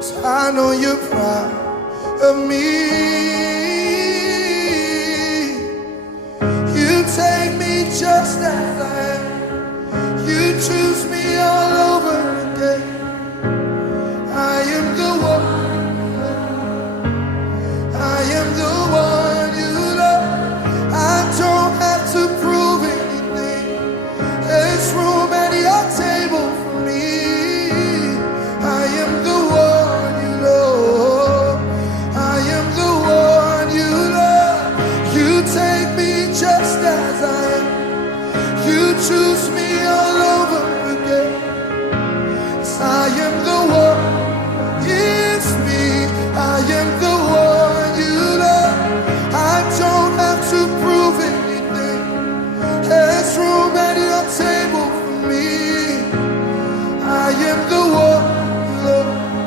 So I know you're proud of me. You take me just as I am. You choose me all